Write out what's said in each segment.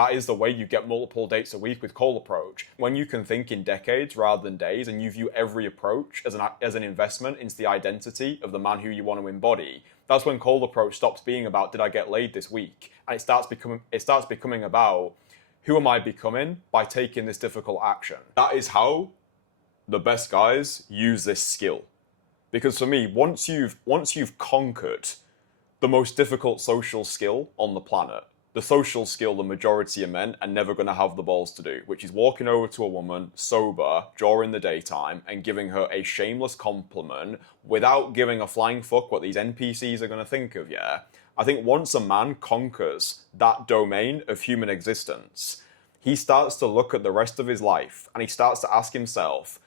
That is the way you get multiple dates a week with cold approach. When you can think in decades rather than days, and you view every approach as an investment into the identity of the man who you want to embody, that's when cold approach stops being about did I get laid this week, and it starts becoming about who am I becoming by taking this difficult action. That is how the best guys use this skill. Because for me, once you've conquered the most difficult social skill on the planet, the social skill the majority of men are never going to have the balls to do, which is walking over to a woman sober during the daytime and giving her a shameless compliment without giving a flying fuck what these NPCs are going to think of, yeah? I think once a man conquers that domain of human existence, he starts to look at the rest of his life and he starts to ask himself,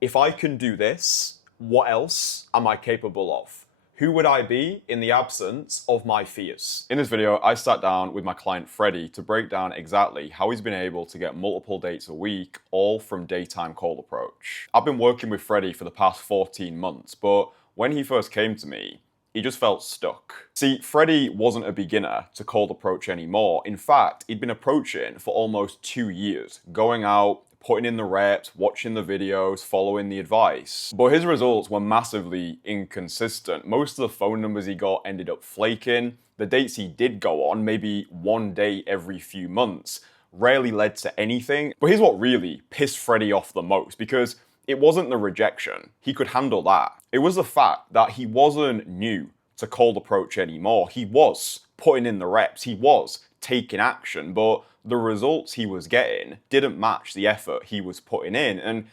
if I can do this, what else am I capable of? Who would I be in the absence of my fears? In this video, I sat down with my client Freddie to break down exactly how he's been able to get multiple dates a week, all from daytime cold approach. I've been working with Freddie for the past 14 months, but when he first came to me, he just felt stuck. See, Freddie wasn't a beginner to cold approach anymore. In fact, he'd been approaching for almost 2 years, going out, putting in the reps, watching the videos, following the advice. But his results were massively inconsistent. Most of the phone numbers he got ended up flaking. The dates he did go on, maybe one date every few months, rarely led to anything. But here's what really pissed Freddie off the most, because it wasn't the rejection. He could handle that. It was the fact that he wasn't new to cold approach anymore. He was putting in the reps. He was taking action, but the results he was getting didn't match the effort he was putting in, and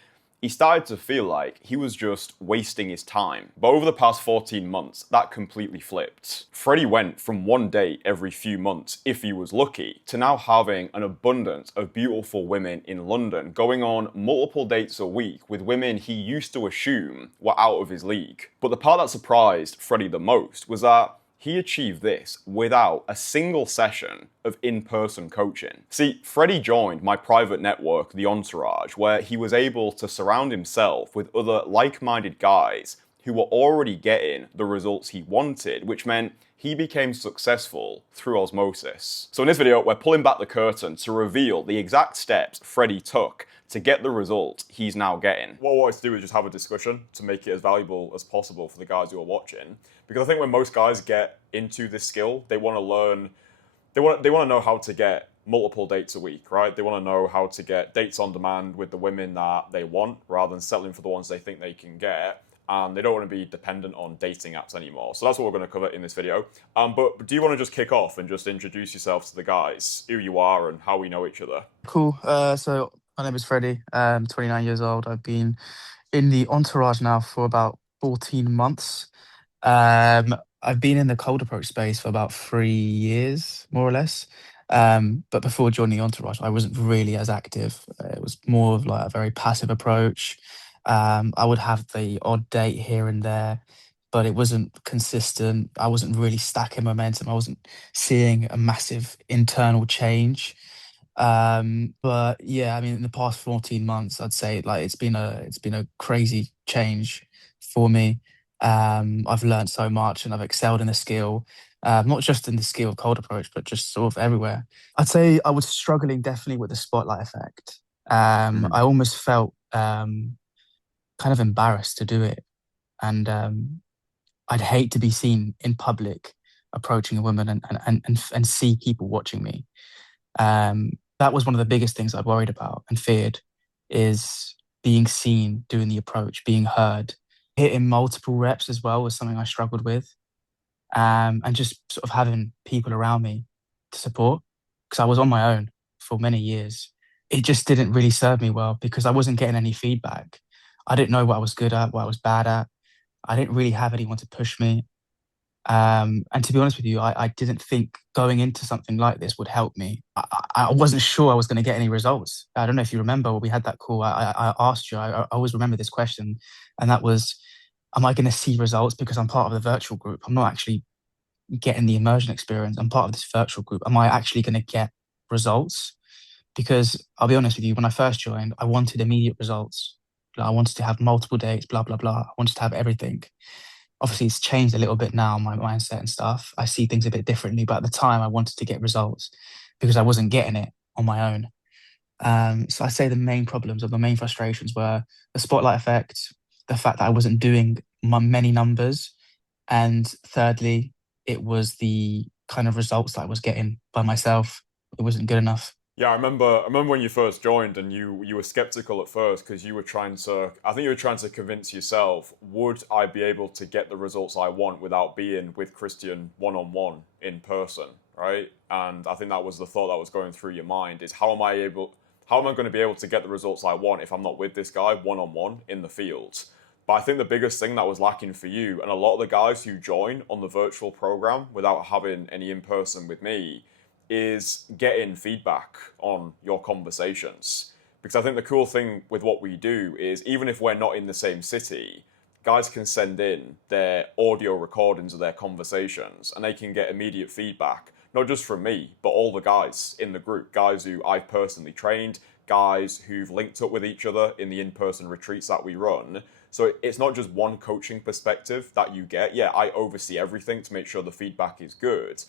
he started to feel like he was just wasting his time. But over the past 14 months, that completely flipped. Freddie went from one date every few months, if he was lucky, to now having an abundance of beautiful women in London, going on multiple dates a week with women he used to assume were out of his league. But the part that surprised Freddie the most was that he achieved this without a single session of in-person coaching. See, Freddie joined my private network, The Entourage, where he was able to surround himself with other like-minded guys who were already getting the results he wanted, which meant he became successful through osmosis. So in this video, we're pulling back the curtain to reveal the exact steps Freddie took to get the result he's now getting. What I wanted to do is just have a discussion to make it as valuable as possible for the guys who are watching. Because I think when most guys get into this skill, they want to learn, they want to know how to get multiple dates a week, right? They want to know how to get dates on demand with the women that they want, rather than settling for the ones they think they can get. And they don't want to be dependent on dating apps anymore. So that's what we're going to cover in this video. But do you want to just kick off and just introduce yourself to the guys, who you are and how we know each other? Cool. So my name is Freddie. 29 years old. I've been in the entourage now for about 14 months. I've been in the cold approach space for about 3 years, more or less. But before joining the entourage, I wasn't really as active. It was more of like a very passive approach. I would have the odd date here and there, but it wasn't consistent. I wasn't really stacking momentum. I wasn't seeing a massive internal change. But yeah, I mean, in the past 14 months, I'd say like it's been a crazy change for me. I've learned so much and I've excelled in the skill, not just in the skill of cold approach, but just sort of everywhere. I'd say I was struggling definitely with the spotlight effect. I almost felt kind of embarrassed to do it, and I'd hate to be seen in public approaching a woman and see people watching me. That was one of the biggest things I worried about and feared, is being seen doing the approach, being heard. Hitting multiple reps as well was something I struggled with. And just sort of having people around me to support, because I was on my own for many years. It just didn't really serve me well because I wasn't getting any feedback. I didn't know what I was good at, what I was bad at. I didn't really have anyone to push me. And to be honest with you, I didn't think going into something like this would help me. I wasn't sure I was going to get any results. I don't know if you remember when we had that call. I asked you, I always remember this question, and that was, am I going to see results because I'm part of the virtual group? I'm not actually getting the immersion experience. I'm part of this virtual group. Am I actually going to get results? Because I'll be honest with you, when I first joined, I wanted immediate results. Like, I wanted to have multiple dates, blah, blah, blah. I wanted to have everything. Obviously, it's changed a little bit now, my mindset and stuff. I see things a bit differently, but at the time I wanted to get results because I wasn't getting it. on my own. So I'd say the main problems or the main frustrations were the spotlight effect, the fact that I wasn't doing many numbers, and thirdly, it was the kind of results that I was getting by myself. It wasn't good enough. Yeah, I remember when you first joined and you were skeptical at first because you were trying to I think you were trying to convince yourself, would I be able to get the results I want without being with Christian one on one in person, right? And I think that was the thought that was going through your mind is how am I going to be able to get the results I want if I'm not with this guy one on one in the field? But I think the biggest thing that was lacking for you and a lot of the guys who join on the virtual program without having any in person with me is getting feedback on your conversations. Because I think the cool thing with what we do is even if we're not in the same city, guys can send in their audio recordings of their conversations and they can get immediate feedback, not just from me, but all the guys in the group, guys who I've personally trained, guys who've linked up with each other in the in person retreats that we run. So it's not just one coaching perspective that you get. Yeah, I oversee everything to make sure the feedback is good.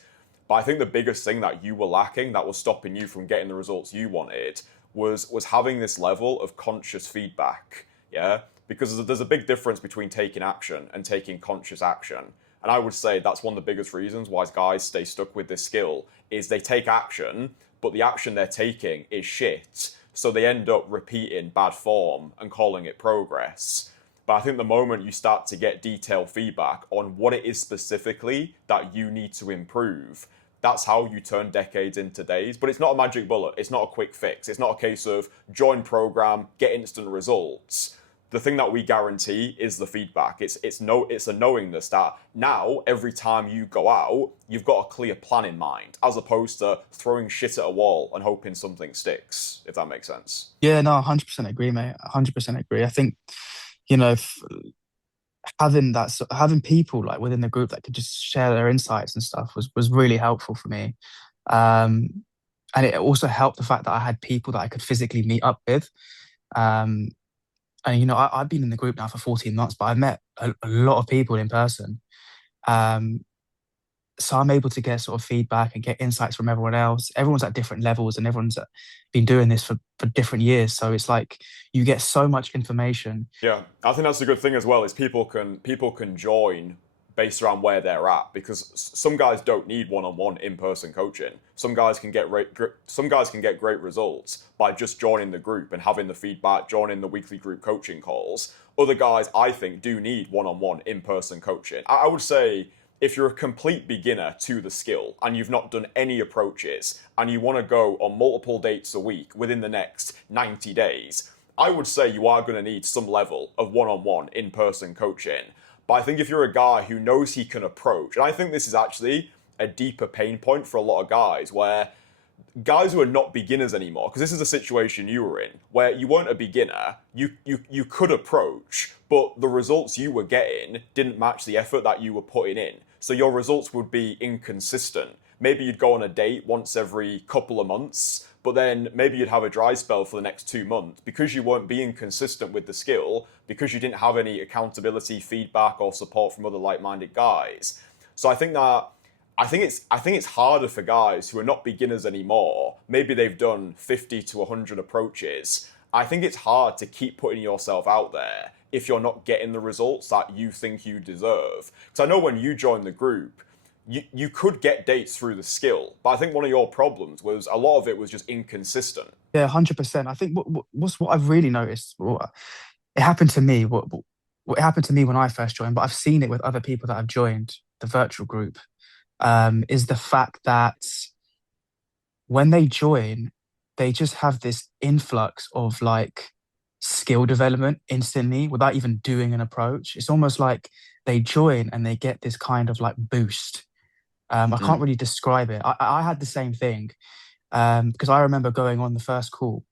But I think the biggest thing that you were lacking that was stopping you from getting the results you wanted was having this level of conscious feedback. Yeah? Because there's a big difference between taking action and taking conscious action. And I would say that's one of the biggest reasons why guys stay stuck with this skill is they take action, but the action they're taking is shit. So they end up repeating bad form and calling it progress. But I think the moment you start to get detailed feedback on what it is specifically that you need to improve, that's how you turn decades into days. But it's not a magic bullet. It's not a quick fix. It's not a case of join program, get instant results. The thing that we guarantee is the feedback. It's a knowingness that now every time you go out, you've got a clear plan in mind, as opposed to throwing shit at a wall and hoping something sticks. If that makes sense. Yeah, no, 100% agree, mate. 100% agree. I think, you know, having having people like within the group that could just share their insights and stuff was really helpful for me. Um, and it also helped the fact that I had people that I could physically meet up with. Um, and I've been in the group now for 14 months, but I've met a lot of people in person. Um, so I'm able to get sort of feedback and get insights from everyone else. Everyone's at different levels and everyone's been doing this for different years. So it's like you get so much information. Yeah, I think that's a good thing as well. Is people can join based around where they're at because some guys don't need one-on-one in-person coaching. Some guys can get great results by just joining the group and having the feedback, joining the weekly group coaching calls. Other guys, I think, do need one-on-one in-person coaching. I would say if you're a complete beginner to the skill and you've not done any approaches and you want to go on multiple dates a week within the next 90 days, I would say you are going to need some level of one-on-one in-person coaching. But I think if you're a guy who knows he can approach, and I think this is actually a deeper pain point for a lot of guys, where guys who are not beginners anymore, because this is a situation you were in, where you weren't a beginner, you could approach, but the results you were getting didn't match the effort that you were putting in. So your results would be inconsistent. Maybe you'd go on a date once every couple of months, but then maybe you'd have a dry spell for the next 2 months because you weren't being consistent with the skill, because you didn't have any accountability, feedback, or support from other like-minded guys. So I think it's harder for guys who are not beginners anymore. Maybe they've done 50 to 100 approaches. I think it's hard to keep putting yourself out there if you're not getting the results that you think you deserve. Because I know when you joined the group, you could get dates through the skill, but I think one of your problems was a lot of it was just inconsistent. Yeah, 100%. I think what I've really noticed, it happened to me, what happened to me when I first joined, but I've seen it with other people that have joined the virtual group, is the fact that when they join, they just have this influx of like skill development instantly without even doing an approach. It's almost like they join and they get this kind of like boost. I can't Mm. really describe it. I had the same thing because I remember going on the first call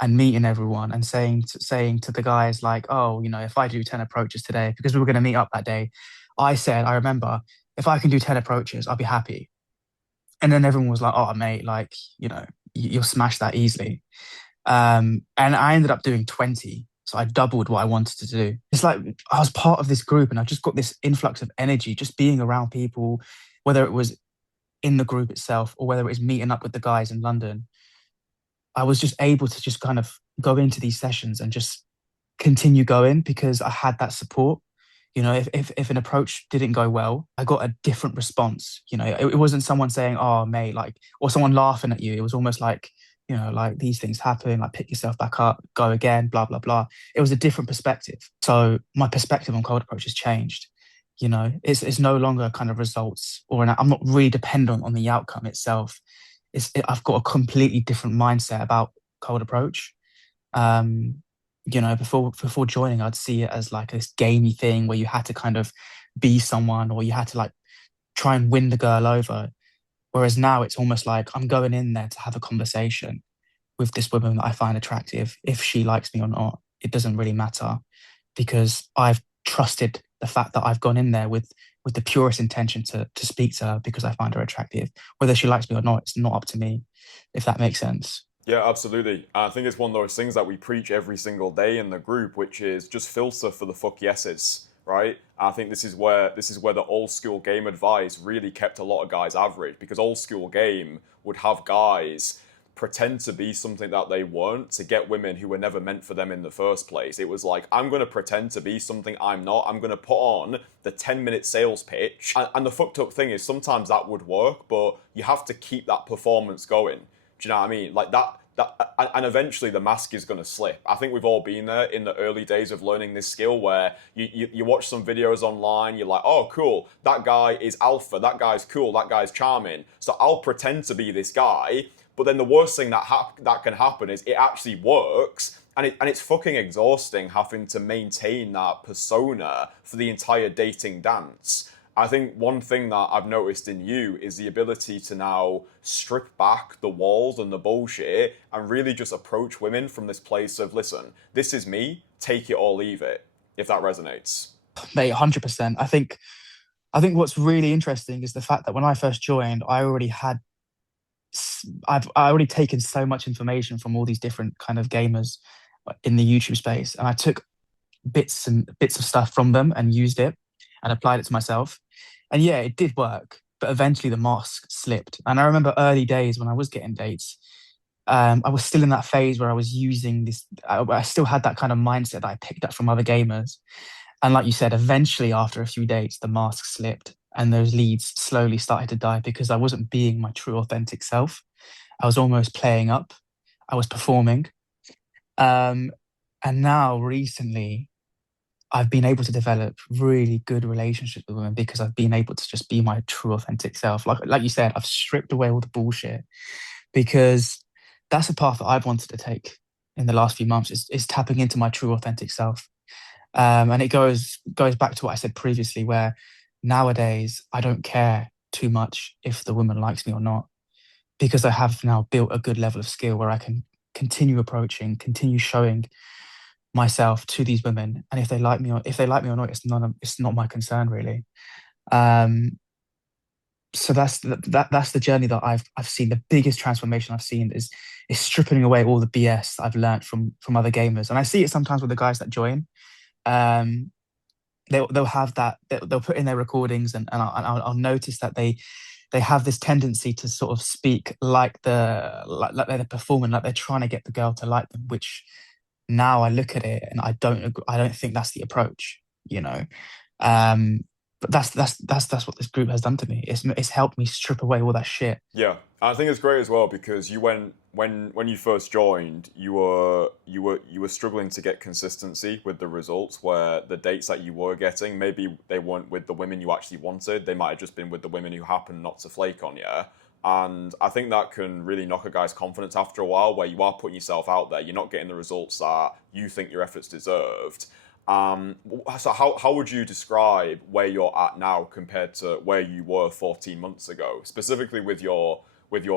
and meeting everyone and saying to the guys like, oh, if I do 10 approaches today, because we were going to meet up that day, I remember, if I can do 10 approaches, I'll be happy. And then everyone was like, oh, mate, like, you'll smash that easily. And I ended up doing 20. So I doubled what I wanted to do. It's like I was part of this group and I just got this influx of energy just being around people, whether it was in the group itself or whether it was meeting up with the guys in London. I was just able to just kind of go into these sessions and just continue going because I had that support. If an approach didn't go well, I got a different response. It wasn't someone saying, "Oh, mate," like, or someone laughing at you. It was almost like, like these things happen, like pick yourself back up, go again, blah blah blah. It was a different perspective. So my perspective on cold approach has changed. It's no longer kind of results, I'm not really dependent on the outcome itself. I've got a completely different mindset about cold approach. Um, before joining, I'd see it as like this gamey thing where you had to kind of be someone, or you had to like try and win the girl over. Whereas now it's almost like I'm going in there to have a conversation with this woman that I find attractive. If she likes me or not, it doesn't really matter because I've trusted the fact that I've gone in there with the purest intention to speak to her because I find her attractive. Whether she likes me or not, it's not up to me, if that makes sense. Yeah, absolutely. I think it's one of those things that we preach every single day in the group, which is just filter for the fuck yeses, right? I think this is where the old school game advice really kept a lot of guys average because old school game would have guys pretend to be something that they weren't to get women who were never meant for them in the first place. It was like, I'm going to pretend to be something I'm not. I'm going to put on the 10-minute sales pitch. And the fucked up thing is sometimes that would work, but you have to keep that performance going. Do you know what I mean? Like and eventually the mask is going to slip. I think we've all been there in the early days of learning this skill where you watch some videos online, you're like, oh, cool, that guy is alpha, that guy's cool, that guy's charming. So I'll pretend to be this guy. But then the worst thing that can happen is it actually works. And it's fucking exhausting having to maintain that persona for the entire dating dance. I think one thing that I've noticed in you is the ability to now strip back the walls and the bullshit and really just approach women from this place of, listen, this is me, take it or leave it, if that resonates. Mate, 100%. I think what's really interesting is the fact that when I first joined, I already taken so much information from all these different kind of gamers in the YouTube space, and I took bits and bits of stuff from them and used it and applied it to myself. And yeah, it did work, but eventually the mask slipped. And I remember early days when I was getting dates, I was still in that phase where I was using this. I still had that kind of mindset that I picked up from other gamers. And like you said, eventually after a few dates, the mask slipped and those leads slowly started to die because I wasn't being my true authentic self. I was almost playing up. I was performing. Um, and now recently, I've been able to develop really good relationships with women because I've been able to just be my true authentic self. Like you said, I've stripped away all the bullshit because that's a path that I've wanted to take in the last few months is tapping into my true authentic self. And it goes back to what I said previously, where nowadays I don't care too much if the woman likes me or not, because I have now built a good level of skill where I can continue approaching, continue showing myself to these women, and if they like me or not, it's not my concern really. Um, so that's the journey that I've seen. The biggest transformation I've seen is stripping away all the BS that I've learned from other gamers, and I see it sometimes with the guys that join. Um, they'll have that they'll put in their recordings, and I'll notice that they have this tendency to sort of speak like they're performing, like they're trying to get the girl to like them, which now I look at it and I don't think that's the approach, you know. Um, but that's what this group has done to me. It's helped me strip away all that shit. Yeah, I think it's great as well because you went when you first joined, you were struggling to get consistency with the results. Where the dates that you were getting, maybe they weren't with the women you actually wanted. They might have just been with the women who happened not to flake on you. And I think that can really knock a guy's confidence after a while, where you are putting yourself out there, you're not getting the results that you think your efforts deserved. So how would you describe where you're at now compared to where you were 14 months ago, specifically with your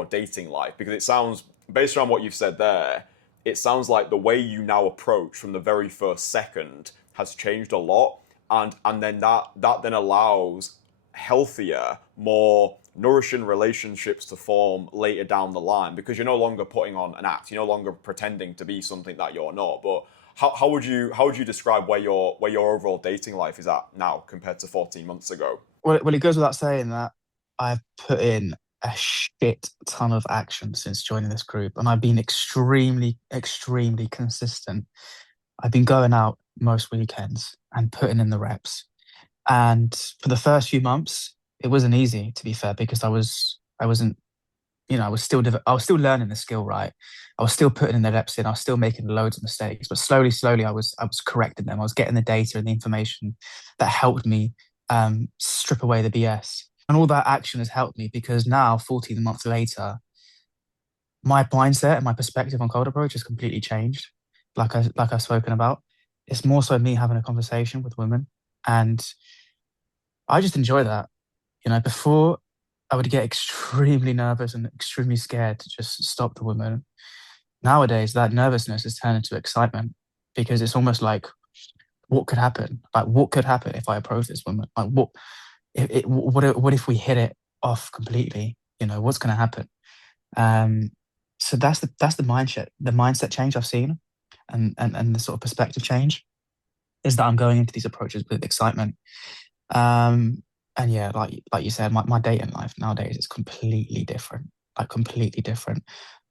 dating life? Because it sounds, based on what you've said there, it sounds like the way you now approach from the very first second has changed a lot, and then that then allows healthier, more nourishing relationships to form later down the line because you're no longer putting on an act, you're no longer pretending to be something that you're not. But how would you describe where your overall dating life is at now compared to 14 months ago? Well, it goes without saying that I've put in a shit ton of action since joining this group, and I've been extremely, extremely consistent. I've been going out most weekends and putting in the reps. And for the first few months, it wasn't easy, to be fair, because I wasn't, I was still learning the skill, right? I was still putting in the reps in. I was still making loads of mistakes, but slowly, slowly, I was correcting them. I was getting the data and the information that helped me strip away the BS. And all that action has helped me because now, 14 months later, my mindset and my perspective on cold approach has completely changed. Like I've spoken about, it's more so me having a conversation with women, and I just enjoy that. Before I would get extremely nervous and extremely scared to just stop the woman. Nowadays, that nervousness has turned into excitement because it's almost like, what could happen? Like, what could happen if I approach this woman? Like, what if we hit it off completely? What's going to happen? Um, so that's the mindset change I've seen, and the sort of perspective change is that I'm going into these approaches with excitement. Um, and yeah, like you said, my dating life nowadays is completely different, like completely different.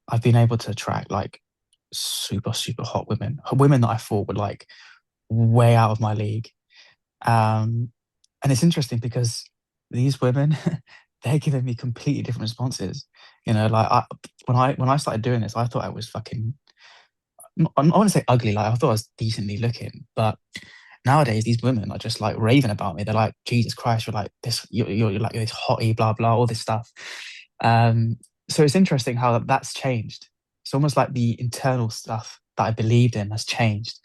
I've been able to attract like super, super hot women that I thought were like way out of my league. Um, and it's interesting because these women, they're giving me completely different responses. Like when I started doing this, I thought I was fucking. I want to say ugly. Like I thought I was decently looking, but nowadays these women are just like raving about me. They're like, Jesus Christ, you're like this. You're like this hottie, blah blah, all this stuff. Um, so it's interesting how that's changed. It's almost like the internal stuff that I believed in has changed.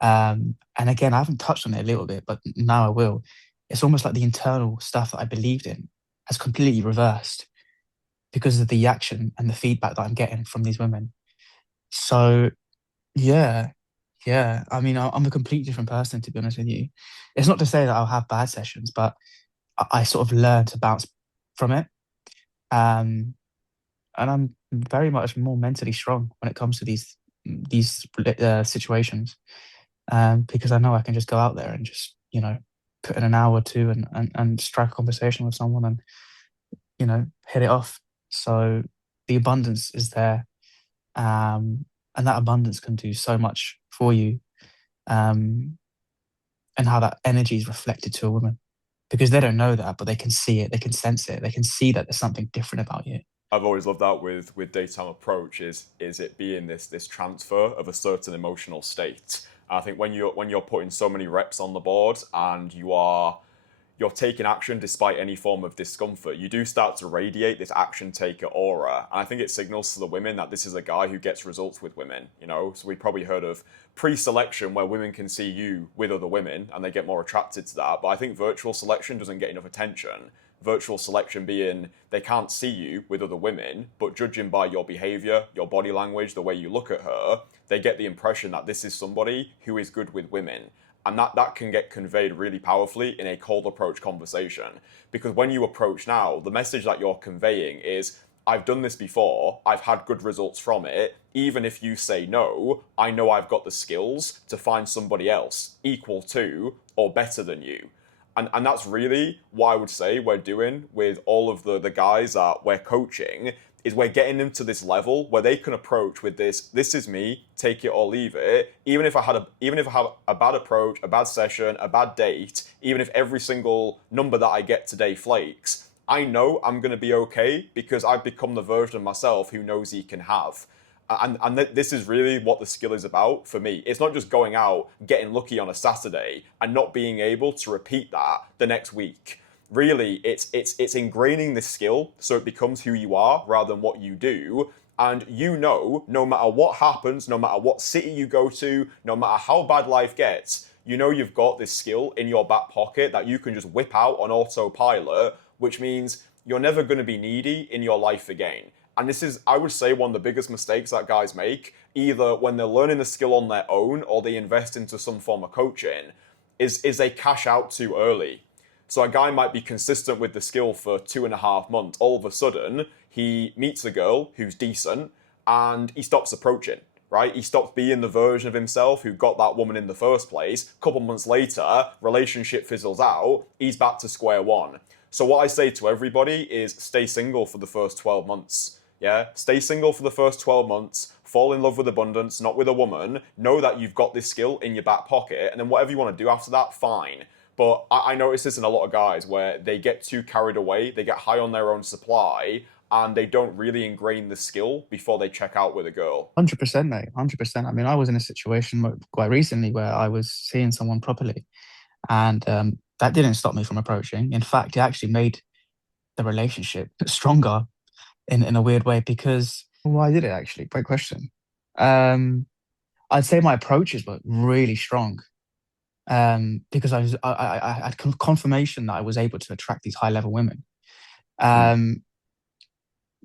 And again, I haven't touched on it a little bit, but now I will. It's almost like the internal stuff that I believed in has completely reversed because of the action and the feedback that I'm getting from these women. So yeah, yeah. I mean, I'm a completely different person, to be honest with you. It's not to say that I'll have bad sessions, but I sort of learn to bounce from it. Um, and I'm very much more mentally strong when it comes to these situations. Because I know I can just go out there and just, put in an hour or two and strike a conversation with someone and, hit it off. So the abundance is there. Um, and that abundance can do so much for you. Um, and how that energy is reflected to a woman because they don't know that, but they can see it, they can sense it, they can see that there's something different about you. I've always loved that with daytime approach is it being this transfer of a certain emotional state. I think when you're putting so many reps on the board and you're taking action despite any form of discomfort, you do start to radiate this action taker aura. And I think it signals to the women that this is a guy who gets results with women, So we probably heard of pre-selection where women can see you with other women and they get more attracted to that. But I think virtual selection doesn't get enough attention. Virtual selection being they can't see you with other women, but judging by your behavior, your body language, the way you look at her, they get the impression that this is somebody who is good with women. And that can get conveyed really powerfully in a cold approach conversation. Because when you approach now, the message that you're conveying is, I've done this before, I've had good results from it. Even if you say no, I know I've got the skills to find somebody else equal to or better than you. And that's really what I would say we're doing with all of the guys that we're coaching is we're getting them to this level where they can approach with this is me, take it or leave it. Even if I have a bad approach, a bad session, a bad date, even if every single number that I get today flakes, I know I'm going to be okay because I've become the version of myself who knows he can have. This is really what the skill is about for me. It's not just going out, getting lucky on a Saturday, and not being able to repeat that the next week. Really, it's ingraining this skill so it becomes who you are rather than what you do. And no matter what happens, no matter what city you go to, no matter how bad life gets, you've got this skill in your back pocket that you can just whip out on autopilot, which means you're never going to be needy in your life again. And this is, I would say, one of the biggest mistakes that guys make, either when they're learning the skill on their own or they invest into some form of coaching, is they cash out too early. So a guy might be consistent with the skill for 2.5 months. All of a sudden, he meets a girl who's decent and he stops approaching, right? He stops being the version of himself who got that woman in the first place. A couple months later, relationship fizzles out. He's back to square one. So what I say to everybody is stay single for the first 12 months. Yeah, stay single for the first 12 months, fall in love with abundance, not with a woman. Know that you've got this skill in your back pocket, and then whatever you want to do after that, fine. But I notice this in a lot of guys where they get too carried away, they get high on their own supply, and they don't really ingrain the skill before they check out with a girl. 100%, mate. 100%. I mean, I was in a situation quite recently where I was seeing someone properly, and that didn't stop me from approaching. In fact, it actually made the relationship stronger in a weird way because why did it actually? Great question. Um, I'd say my approaches were really strong because I had confirmation that I was able to attract these high level women. Mm. Um,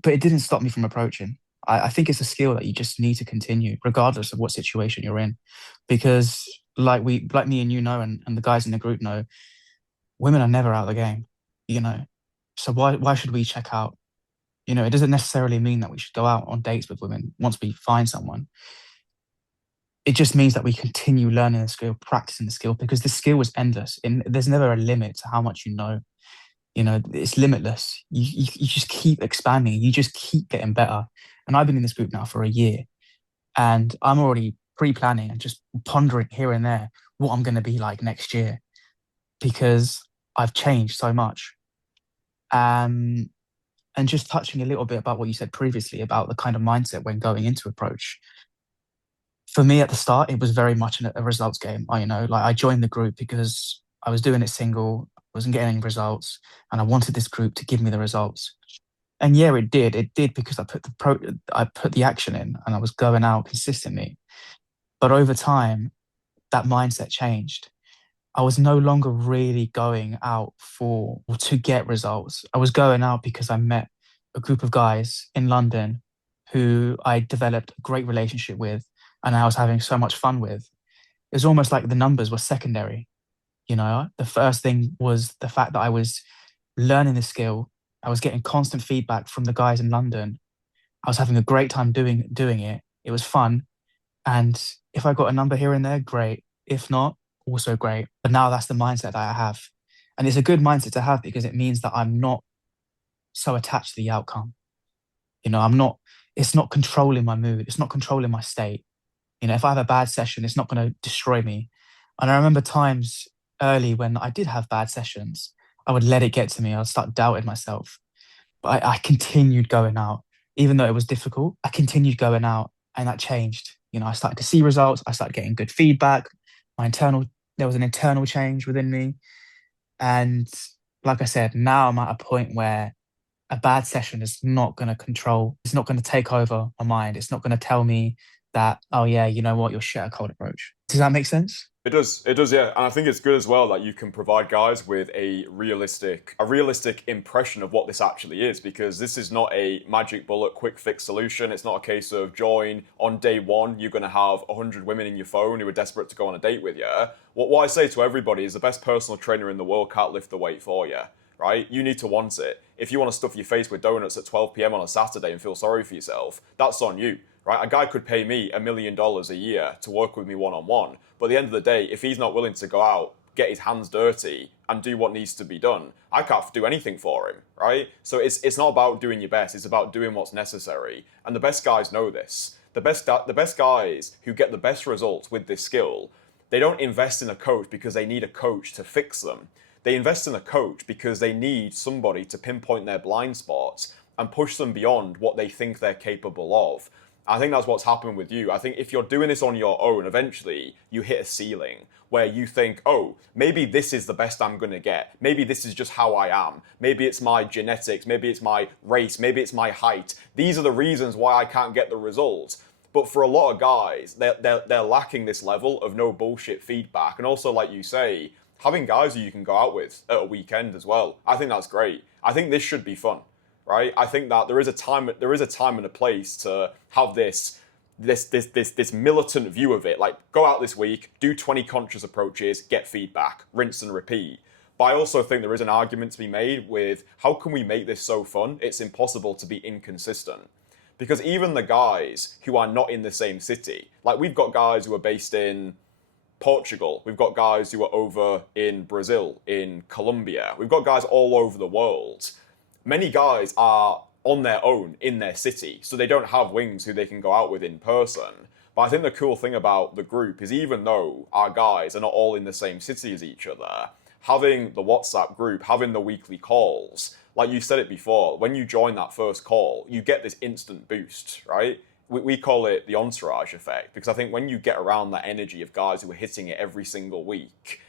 but it didn't stop me from approaching. I think it's a skill that you just need to continue, regardless of what situation you're in, because like me and you know, and the guys in the group know, women are never out of the game, you know. So why should we check out? You know, it doesn't necessarily mean that we should go out on dates with women once we find someone. It just means that we continue learning the skill, practicing the skill, because the skill is endless. And there's never a limit to how much you know. You know, it's limitless. You just keep expanding. You just keep getting better. And I've been in this group now for a year, and I'm already pre-planning and just pondering here and there what I'm going to be like next year because I've changed so much. Um, and just touching a little bit about what you said previously about the kind of mindset when going into approach. For me at the start, it was very much a results game. Like I joined the group because I was doing it single, wasn't getting any results, and I wanted this group to give me the results. And yeah, it did. It did because I put the action in and I was going out consistently. But over time, that mindset changed. I was no longer really going out for or to get results. I was going out because I met a group of guys in London who I developed a great relationship with and I was having so much fun with. It was almost like the numbers were secondary. You know, the first thing was the fact that I was learning the skill. I was getting constant feedback from the guys in London. I was having a great time doing it. It was fun. And if I got a number here and there, great. If not, also great. But now that's the mindset that I have. And it's a good mindset to have because it means that I'm not so attached to the outcome. You know, it's not controlling my mood. It's not controlling my state. You know, if I have a bad session, it's not going to destroy me. And I remember times early when I did have bad sessions, I would let it get to me. I'd start doubting myself. But I continued going out. Even though it was difficult, I continued going out and that changed. You know, I started to see results. I started getting good feedback. There was an internal change within me. And like I said, now I'm at a point where a bad session is not going to it's not going to take over my mind. It's not going to tell me that, oh yeah, you know what, you're shit at cold approach. Does that make sense? It does, yeah. And I think it's good as well that you can provide guys with a realistic impression of what this actually is, because this is not a magic bullet, quick fix solution. It's not a case of join on day one, you're going to have 100 women in your phone who are desperate to go on a date with you. What I say to everybody is the best personal trainer in the world can't lift the weight for you, right? You need to want it. If you want to stuff your face with donuts at 12 p.m. on a Saturday and feel sorry for yourself, that's on you. Right? A guy could pay me $1 million a year to work with me one on one. But at the end of the day, if he's not willing to go out, get his hands dirty, and do what needs to be done, I can't do anything for him, right? So it's not about doing your best, it's about doing what's necessary. And the best guys know this. The best guys who get the best results with this skill, they don't invest in a coach because they need a coach to fix them. They invest in a coach because they need somebody to pinpoint their blind spots and push them beyond what they think they're capable of. I think that's what's happened with you. I think if you're doing this on your own, eventually you hit a ceiling where you think, oh, maybe this is the best I'm going to get. Maybe this is just how I am. Maybe it's my genetics. Maybe it's my race. Maybe it's my height. These are the reasons why I can't get the results. But for a lot of guys, they're lacking this level of no bullshit feedback. And also, like you say, having guys who you can go out with at a weekend as well. I think that's great. I think this should be fun, right? I think that there is a time and a place to have this militant view of it. Like, go out this week, do 20 conscious approaches, get feedback, rinse and repeat. But I also think there is an argument to be made with how can we make this so fun? It's impossible to be inconsistent. Because even the guys who are not in the same city, like we've got guys who are based in Portugal. We've got guys who are over in Brazil, in Colombia. We've got guys all over the world. Many guys are on their own in their city, so they don't have wings who they can go out with in person. But I think the cool thing about the group is even though our guys are not all in the same city as each other, having the WhatsApp group, having the weekly calls, like you said it before, when you join that first call, you get this instant boost, right? We call it the entourage effect because I think when you get around that energy of guys who are hitting it every single week,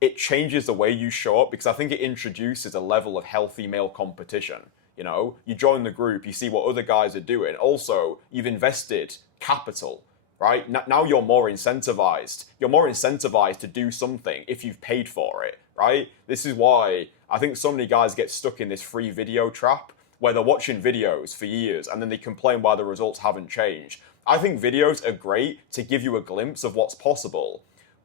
it changes the way you show up because I think it introduces a level of healthy male competition. You know, you join the group, you see what other guys are doing. Also, you've invested capital, right? Now you're more incentivized. You're more incentivized to do something if you've paid for it, right? This is why I think so many guys get stuck in this free video trap where they're watching videos for years and then they complain why the results haven't changed. I think videos are great to give you a glimpse of what's possible.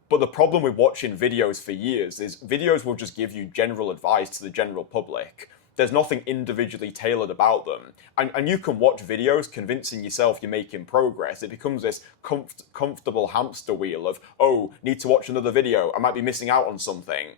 But the problem with watching videos for years is videos will just give you general advice to the general public. There's nothing individually tailored about them. And you can watch videos convincing yourself you're making progress. It becomes this comfortable hamster wheel of, oh, need to watch another video. I might be missing out on something.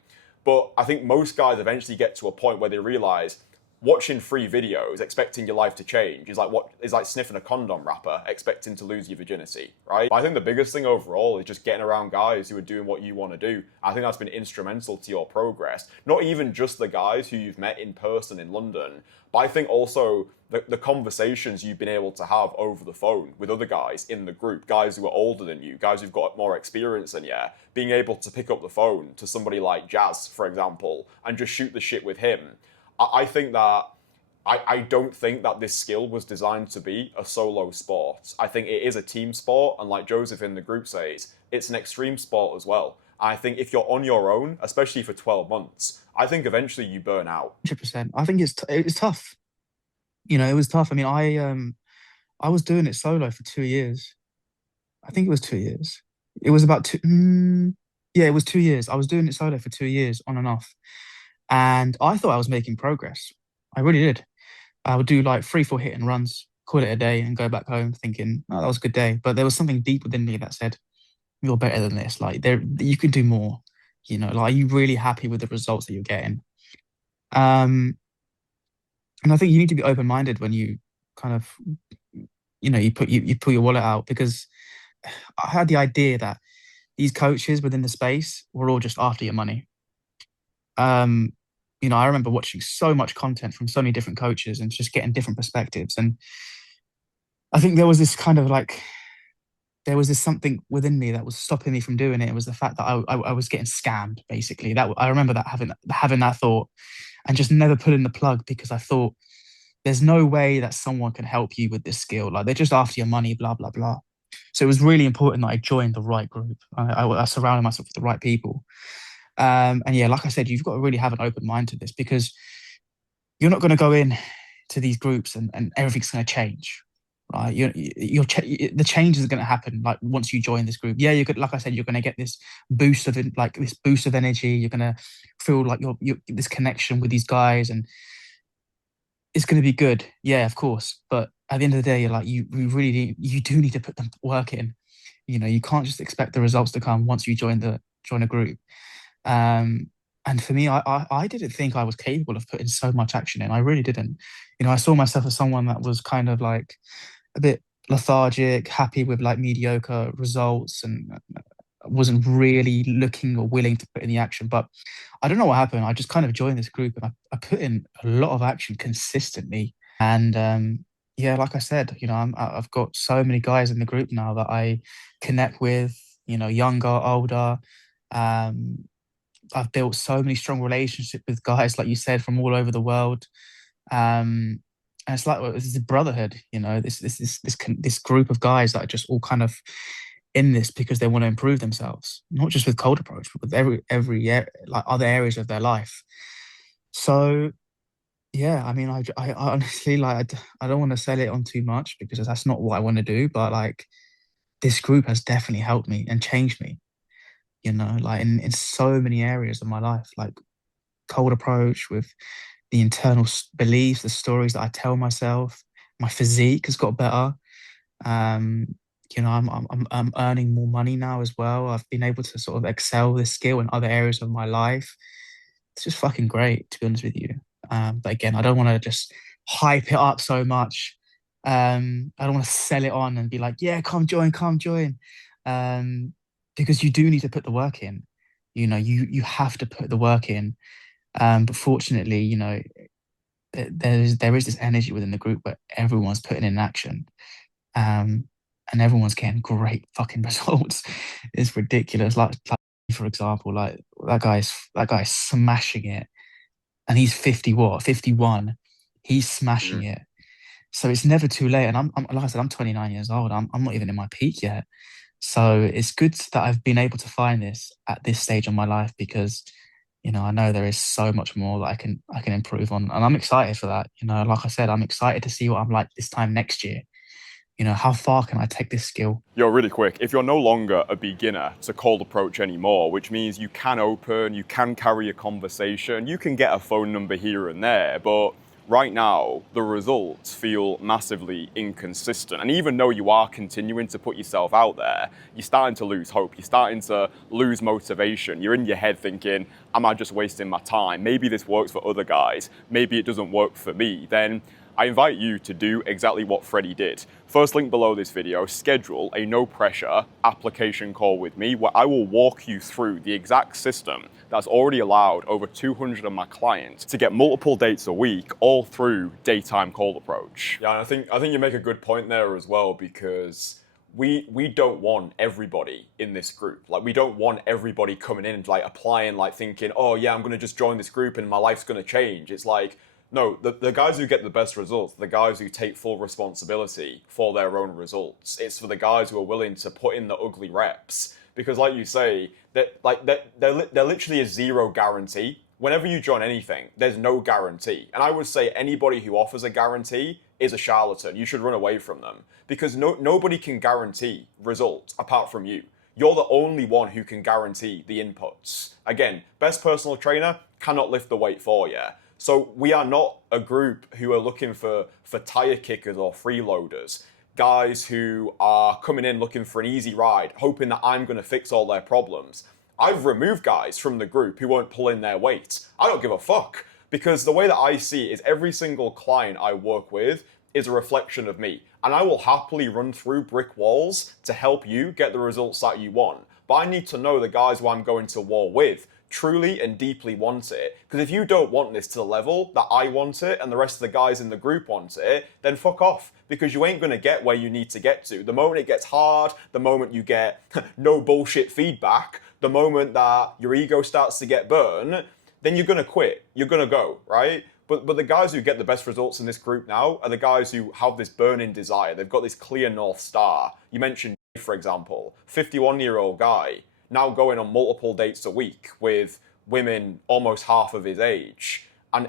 But I think most guys eventually get to a point where they realize watching free videos expecting your life to change is like sniffing a condom wrapper expecting to lose your virginity, right? But I think the biggest thing overall is just getting around guys who are doing what you want to do. I think that's been instrumental to your progress. Not even just the guys who you've met in person in London, but I think also the conversations you've been able to have over the phone with other guys in the group, guys who are older than you, guys who've got more experience than you, being able to pick up the phone to somebody like Jazz, for example, and just shoot the shit with him. I think that I don't think that this skill was designed to be a solo sport. I think it is a team sport, and like Joseph in the group says, it's an extreme sport as well. I think if you're on your own, especially for 12 months, I think eventually you burn out. 100%. I think it's tough. You know, it was tough. I mean, I was doing it solo for 2 years. I think it was 2 years. It was about two. Yeah, it was 2 years. I was doing it solo for 2 years, on and off, and I thought I was making progress. I really did. I would do like 3, 4 hit and runs, call it a day, and go back home thinking, "Oh, that was a good day." But there was something deep within me that said, "You're better than this. Like, you can do more. You know, like, are you really happy with the results that you're getting?" Um, and I think you need to be open minded when you kind of, you pull your wallet out, because I had the idea that these coaches within the space were all just after your money. Um, I remember watching so much content from so many different coaches and just getting different perspectives. And I think there was this something within me that was stopping me from doing it. It was the fact that I was getting scammed, basically. That I remember that having that thought and just never pulling the plug, because I thought there's no way that someone can help you with this skill. Like, they're just after your money, blah blah blah. So it was really important that I joined the right group. I surrounded myself with the right people. And yeah, like I said, you've got to really have an open mind to this, because you're not going to go in to these groups and everything's going to change, right? The change is going to happen like once you join this group. Yeah, like I said, you're going to get this this boost of energy. You're going to feel like you're this connection with these guys, and it's going to be good. Yeah, of course. But at the end of the day, you're like, you do need to put the work in. You can't just expect the results to come once you join a group. And for me, I didn't think I was capable of putting so much action in. I really didn't. I saw myself as someone that was kind of like a bit lethargic, happy with like mediocre results, and wasn't really looking or willing to put in the action. But I don't know what happened. I just kind of joined this group, and I put in a lot of action consistently. And yeah, like I said, I've got so many guys in the group now that I connect with, younger, older. Um, I've built so many strong relationships with guys, like you said, from all over the world. And it's like, this is a brotherhood, this group of guys that are just all kind of in this because they want to improve themselves, not just with cold approach, but with like other areas of their life. So yeah, I mean, I honestly, like, I don't want to sell it on too much, because that's not what I want to do. But like, this group has definitely helped me and changed me, like in so many areas of my life, like cold approach, with the internal beliefs, the stories that I tell myself. My physique has got better. I'm earning more money now as well. I've been able to sort of excel this skill in other areas of my life. It's just fucking great, to be honest with you. But again, I don't want to just hype it up so much. I don't want to sell it on and be like, yeah, come join. Um, because you do need to put the work in. You have to put the work in. But fortunately, there is this energy within the group where everyone's putting in action. Um, and everyone's getting great fucking results. It's ridiculous. Like for example, like that guy's smashing it, and he's 50 what 51. He's smashing Mm. it. So it's never too late. And I'm like I said, I'm 29 years old. I'm not even in my peak yet. So it's good that I've been able to find this at this stage of my life because I know there is so much more that I can improve on, and I'm excited for that. Like I said, I'm excited to see what I'm like this time next year. How far can I take this skill? Yo, really quick, if you're no longer a beginner to cold approach anymore, which means you can open, you can carry a conversation, you can get a phone number here and there, but right now, the results feel massively inconsistent. And even though you are continuing to put yourself out there, you're starting to lose hope. You're starting to lose motivation. You're in your head thinking, am I just wasting my time? Maybe this works for other guys. Maybe it doesn't work for me. Then I invite you to do exactly what Freddie did. First link below this video, schedule a no pressure application call with me where I will walk you through the exact system that's already allowed over 200 of my clients to get multiple dates a week all through daytime cold approach. Yeah, and I think you make a good point there as well, because we don't want everybody in this group. Like, we don't want everybody coming in and like applying, like thinking, oh yeah, I'm gonna just join this group and my life's gonna change. It's like, no, the guys who get the best results, the guys who take full responsibility for their own results. It's for the guys who are willing to put in the ugly reps. Because, like you say, there literally is zero guarantee. Whenever you join anything, there's no guarantee. And I would say anybody who offers a guarantee is a charlatan. You should run away from them. Because nobody can guarantee results apart from you. You're the only one who can guarantee the inputs. Again, best personal trainer cannot lift the weight for you. So we are not a group who are looking for tire kickers or freeloaders, guys who are coming in looking for an easy ride, hoping that I'm going to fix all their problems. I've removed guys from the group who won't pull in their weight. I don't give a fuck, because the way that I see it is every single client I work with is a reflection of me, and I will happily run through brick walls to help you get the results that you want. But I need to know the guys who I'm going to war with truly and deeply want it. Because if you don't want this to the level that I want it and the rest of the guys in the group want it, then fuck off. Because you ain't going to get where you need to get to. The moment it gets hard, the moment you get no bullshit feedback, the moment that your ego starts to get burned, then you're going to quit. You're going to go, right? But the guys who get the best results in this group now are the guys who have this burning desire. They've got this clear North Star. You mentioned, for example, 51-year-old guy now going on multiple dates a week with women almost half of his age. And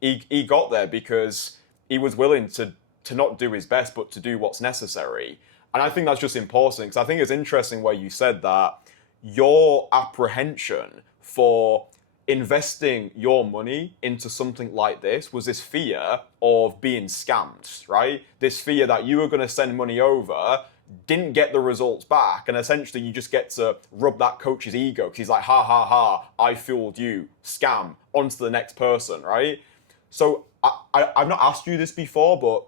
he got there because he was willing to not do his best, but to do what's necessary. And I think that's just important, because I think it's interesting where you said that your apprehension for investing your money into something like this was this fear of being scammed, right? This fear that you were going to send money over, didn't get the results back, and essentially you just get to rub that coach's ego because he's like, ha ha ha, I fooled you, scam, on to the next person, right? So I've not asked you this before, but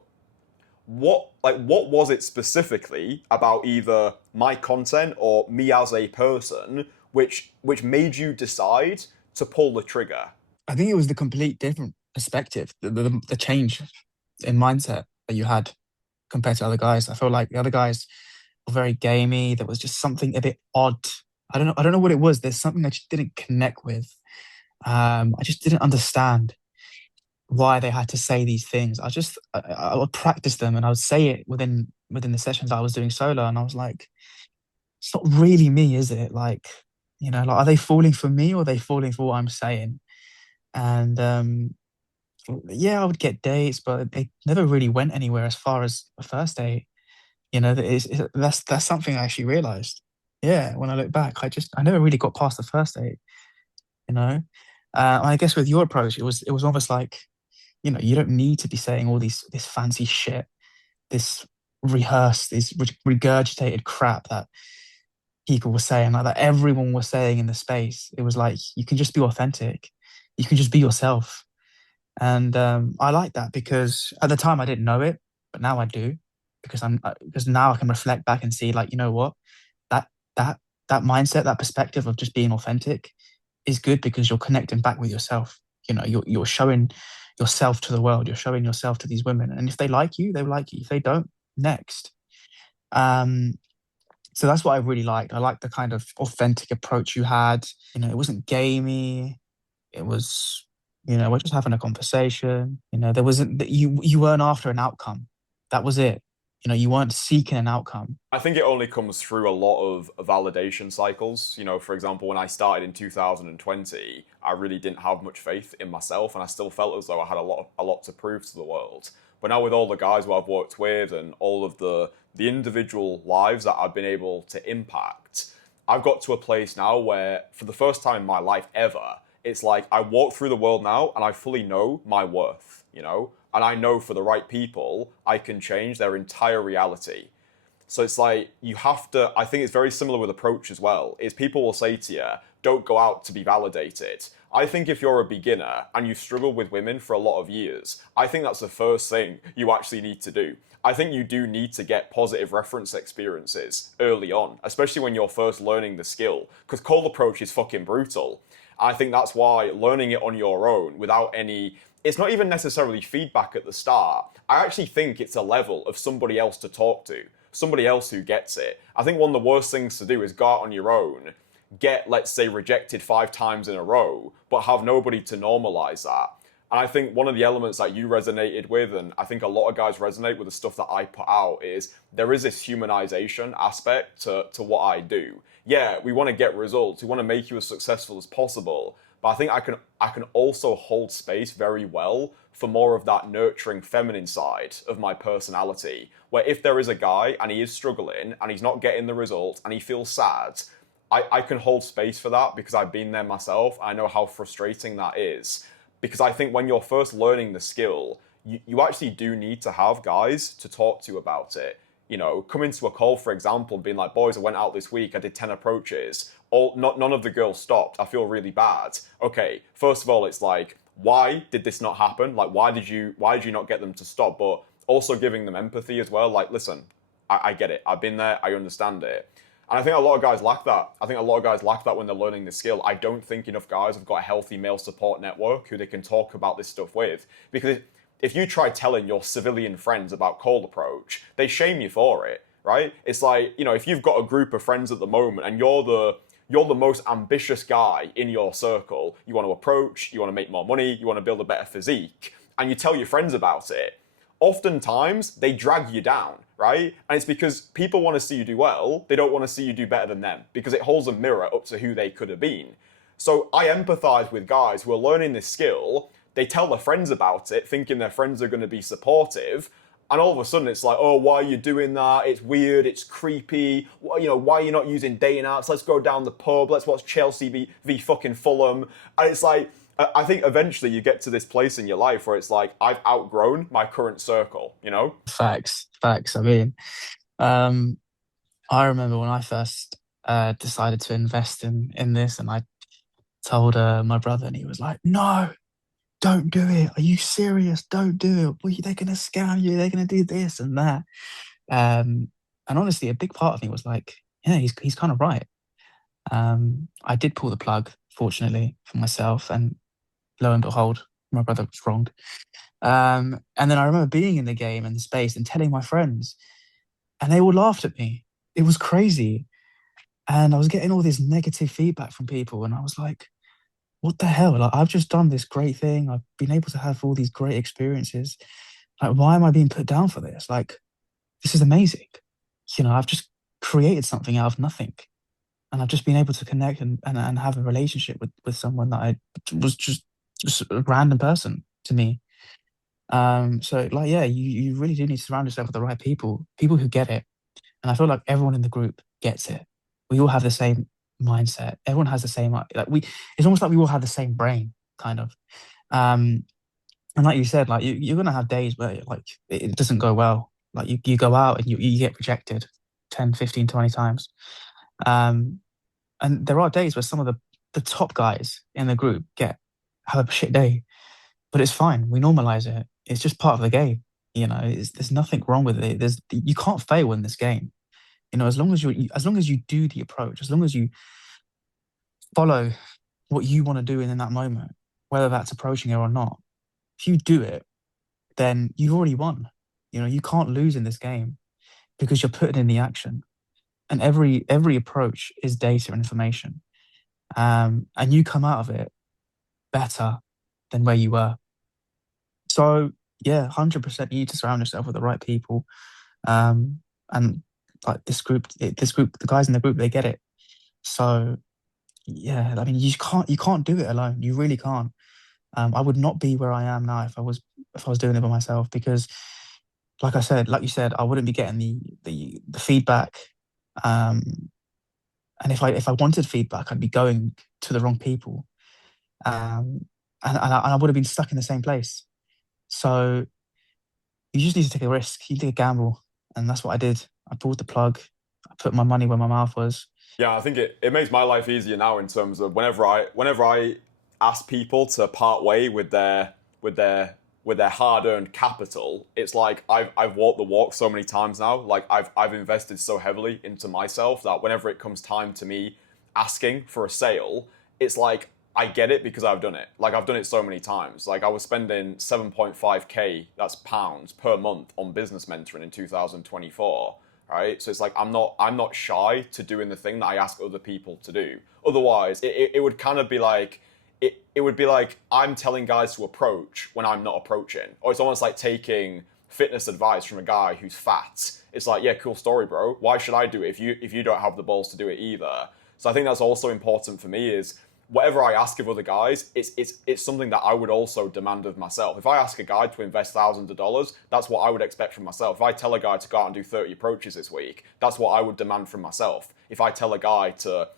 what was it specifically about either my content or me as a person which made you decide to pull the trigger? I think it was the complete different perspective, the change in mindset that you had compared to other guys. I feel like the other guys were very gamey. There was just something a bit odd. I don't know what it was. There's something I just didn't connect with. I just didn't understand why they had to say these things. I would practice them and I would say it within the sessions I was doing solo, and I was like, it's not really me, is it? Like, like, are they falling for me or are they falling for what I'm saying? And yeah, I would get dates, but they never really went anywhere as far as a first date. That's something I actually realized. Yeah, when I look back, I never really got past the first date. You know, I guess with your approach, it was almost like, you don't need to be saying all this fancy shit, this rehearsed, this regurgitated crap that people were saying, like that everyone was saying in the space. It was like you can just be authentic, you can just be yourself, and I like that because at the time I didn't know it, but now I do because because now I can reflect back and see, like, you know what, that that that mindset, that perspective of just being authentic is good because you're connecting back with yourself. You know, you're showing yourself to the world. You're showing yourself to these women, and if they like you, they like you. If they don't, next. Um, so that's what I really liked. I liked the kind of authentic approach you had. You know, it wasn't gamey. It was, we're just having a conversation. You know, there wasn't that you weren't after an outcome. That was it. You know, you weren't seeking an outcome. I think it only comes through a lot of validation cycles. You know, for example, when I started in 2020, I really didn't have much faith in myself, and I still felt as though I had a lot to prove to the world. But now with all the guys who I've worked with and all of the individual lives that I've been able to impact, I've got to a place now where, for the first time in my life ever, it's like I walk through the world now and I fully know my worth. You know, and I know for the right people, I can change their entire reality. So it's like you have to. I think it's very similar with approach as well. Is people will say to you, "Don't go out to be validated." I think if you're a beginner and you've struggled with women for a lot of years, I think that's the first thing you actually need to do. I think you do need to get positive reference experiences early on, especially when you're first learning the skill, because cold approach is fucking brutal. I think that's why learning it on your own without any, it's not even necessarily feedback at the start. I actually think it's a level of somebody else to talk to, somebody else who gets it. I think one of the worst things to do is go out on your own, get, let's say, rejected 5 times in a row, but have nobody to normalize that. And I think one of the elements that you resonated with, and I think a lot of guys resonate with the stuff that I put out, is there is this humanization aspect to what I do. Yeah, we want to get results. We want to make you as successful as possible. But I think I can also hold space very well for more of that nurturing feminine side of my personality. Where if there is a guy and he is struggling and he's not getting the result and he feels sad, I can hold space for that because I've been there myself. I know how frustrating that is. Because I think when you're first learning the skill, you actually do need to have guys to talk to about it. You know, coming to a call, for example, and being like, boys, I went out this week, I did 10 approaches. None of the girls stopped. I feel really bad. Okay, first of all, it's like, why did this not happen? Like, why did you not get them to stop? But also giving them empathy as well. Like, listen, I get it. I've been there. I understand it. And I think a lot of guys lack that. I think a lot of guys lack that when they're learning this skill. I don't think enough guys have got a healthy male support network who they can talk about this stuff with. Because if you try telling your civilian friends about cold approach, they shame you for it, right? It's like, you know, if you've got a group of friends at the moment and you're the most ambitious guy in your circle, you want to approach, you want to make more money, you want to build a better physique, and you tell your friends about it, oftentimes they drag you down, right? And it's because people want to see you do well, they don't want to see you do better than them because it holds a mirror up to who they could have been. So I empathize with guys who are learning this skill, they tell their friends about it, thinking their friends are going to be supportive, and all of a sudden it's like, oh, why are you doing that? It's weird, it's creepy. You know, why are you not using dating apps? Let's go down the pub, let's watch Chelsea v fucking Fulham. And it's like, I think eventually you get to this place in your life where it's like, I've outgrown my current circle, you know? Facts, facts. I mean, um, I remember when I first decided to invest in this, and I told my brother, and he was like, "No, don't do it. Are you serious? Don't do it. They're gonna scam you. They're gonna do this and that." And honestly, a big part of me was like, "Yeah, he's kind of right." I did pull the plug, fortunately for myself, and lo and behold, my brother was wrong. And then I remember being in the game and the space and telling my friends, and they all laughed at me. It was crazy. And I was getting all this negative feedback from people, and I was like, what the hell? Like, I've just done this great thing. I've been able to have all these great experiences. Like, why am I being put down for this? Like, this is amazing. You know, I've just created something out of nothing. And I've just been able to connect and have a relationship with someone that I was just a random person to me. So like, yeah, you really do need to surround yourself with the right people, people who get it. And I feel like everyone in the group gets it. We all have the same mindset. Everyone has the same, like, it's almost like we all have the same brain, kind of. Um, and like you said, like you're gonna have days where like it doesn't go well. Like you go out and you get rejected 10, 15, 20 times. Um, and there are days where some of the top guys in the group have a shit day, but it's fine. We normalize it. It's just part of the game. There's nothing wrong with it. You can't fail in this game. As long as you do the approach, as long as you follow what you want to do in that moment, whether that's approaching it or not. If you do it, then you've already won. You can't lose in this game because you're putting in the action. And every approach is data and information. And you come out of it better than where you were. So yeah, 100% you need to surround yourself with the right people. And like the guys in the group, they get it. So yeah, I mean, you can't do it alone. You really can't. I would not be where I am now if I was doing it by myself because, like you said, I wouldn't be getting the feedback. Um, and if I wanted feedback, I'd be going to the wrong people. And I would have been stuck in the same place. So you just need to take a risk. You take a gamble, and that's what I did. I pulled the plug. I put my money where my mouth was. Yeah, I think it makes my life easier now in terms of whenever I ask people to part way with their with their hard earned capital, it's like I've walked the walk so many times now. Like I've invested so heavily into myself that whenever it comes time to me asking for a sale, it's like I get it because I've done it. Like I've done it so many times. Like I was spending 7.5k, that's pounds per month on business mentoring in 2024, right? So it's like I'm not shy to doing the thing that I ask other people to do. Otherwise, it would kind of be like it would be like I'm telling guys to approach when I'm not approaching. Or it's almost like taking fitness advice from a guy who's fat. It's like, yeah, cool story, bro. Why should I do it if you don't have the balls to do it either? So I think that's also important for me is whatever I ask of other guys, it's something that I would also demand of myself. If I ask a guy to invest thousands of dollars, that's what I would expect from myself. If I tell a guy to go out and do 30 approaches this week, that's what I would demand from myself. If I tell a guy to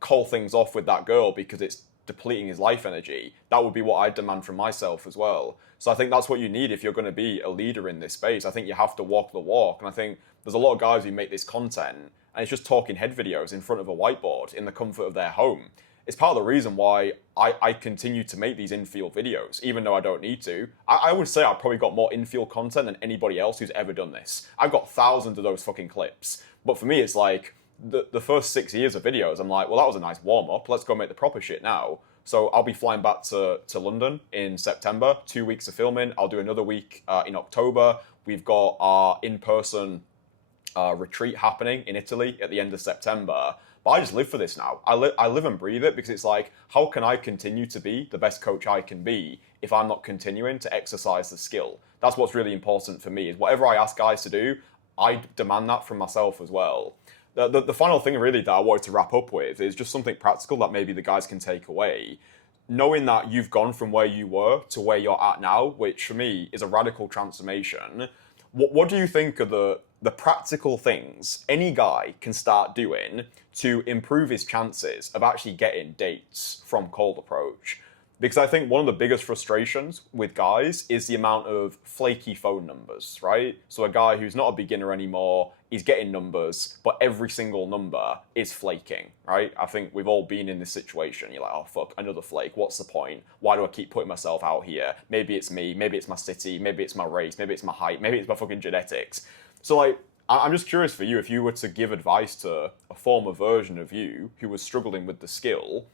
call things off with that girl because it's depleting his life energy, that would be what I demand from myself as well. So I think that's what you need if you're going to be a leader in this space. I think you have to walk the walk. And I think there's a lot of guys who make this content and it's just talking head videos in front of a whiteboard in the comfort of their home. It's part of the reason why I continue to make these infield videos, even though I don't need to. I would say I've probably got more infield content than anybody else who's ever done this. I've got thousands of those fucking clips. But for me, it's like, the first 6 years of videos, I'm like, well, that was a nice warm up. Let's go make the proper shit now. So I'll be flying back to London in September, 2 weeks of filming. I'll do another week in October. We've got our in-person retreat happening in Italy at the end of September. But I just live for this now. I live and breathe it because it's like, how can I continue to be the best coach I can be if I'm not continuing to exercise the skill? That's what's really important for me is whatever I ask guys to do, I demand that from myself as well. The final thing really that I wanted to wrap up with is just something practical that maybe the guys can take away. Knowing that you've gone from where you were to where you're at now, which for me is a radical transformation, what do you think are the practical things any guy can start doing to improve his chances of actually getting dates from cold approach? Because I think one of the biggest frustrations with guys is the amount of flaky phone numbers, right? So a guy who's not a beginner anymore, he's getting numbers, but every single number is flaking, right? I think we've all been in this situation. You're like, oh, fuck, another flake. What's the point? Why do I keep putting myself out here? Maybe it's me, maybe it's my city, maybe it's my race, maybe it's my height, maybe it's my fucking genetics. So like, I'm just curious for you, if you were to give advice to a former version of you who was struggling with the skill,